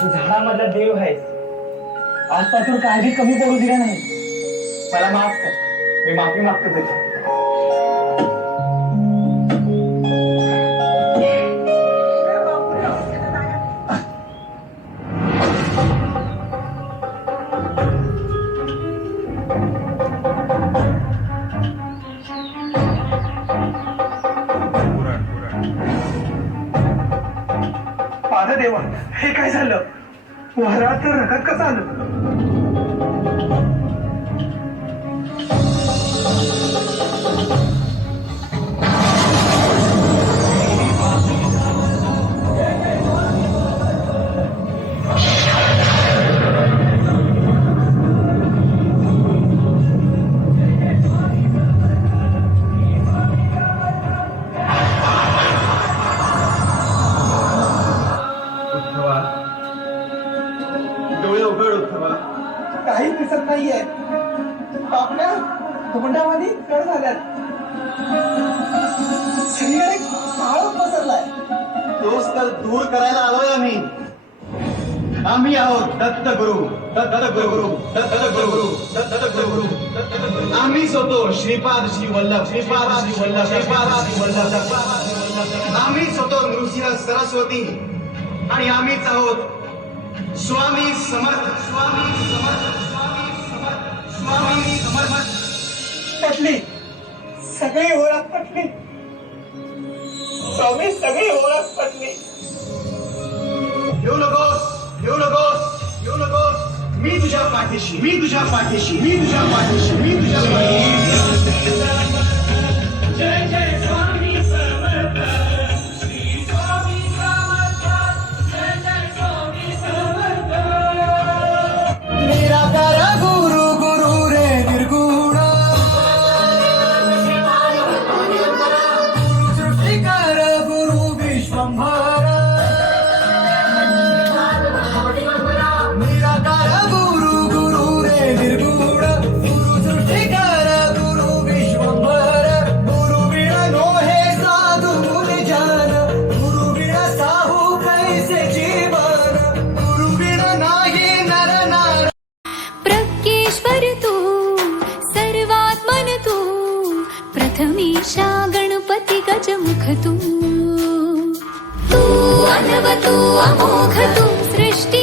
तू झाडामधला देव आहेस. आजपासून काळजी कमी पडू दिला नाही. मला माफ कर. मी माफी मागतो तुझी. देवा, हे काय झालं? वरात रगत कसं आलं? डोळे उघड उठवा. काही दिसत नाहीये. आपल्या तोंडामध्ये कड झाल्यात. सगळीकडे काळ पसरलाय. तोच तर दूर करायला आलोय आम्ही. आम्ही आहोत दत्त गुरु, दत्त गुरु, दत्त गुरु, दत्त गुरु. आम्हीच होतो श्रीपाद श्री वल्लभ, श्रीपाद श्री वल्लभ, श्रीपाद श्री वल्लभ. आम्हीच होतो नृसिंह सरस्वती आणि आम्हीच आहोत स्वामी समर्थ, स्वामी समर्थ, स्वामी समर्थ, स्वामी समर्थ. पटली, सगळी ओळख पटली. स्वामी सगळी ओळख पटली. येऊ नकोस, येऊ नकोस, येऊ नकोस. मी तुझ्या पाठीशी, मी तुझ्या पाठीशी, मी तुझ्या पाठीशी, मी तुझ्या पाठीशी. जय जय स्वामी समर्थ. प्रथमेशा गणपती गजमुख तू, तू अनव तू अमोघ तू सृष्टी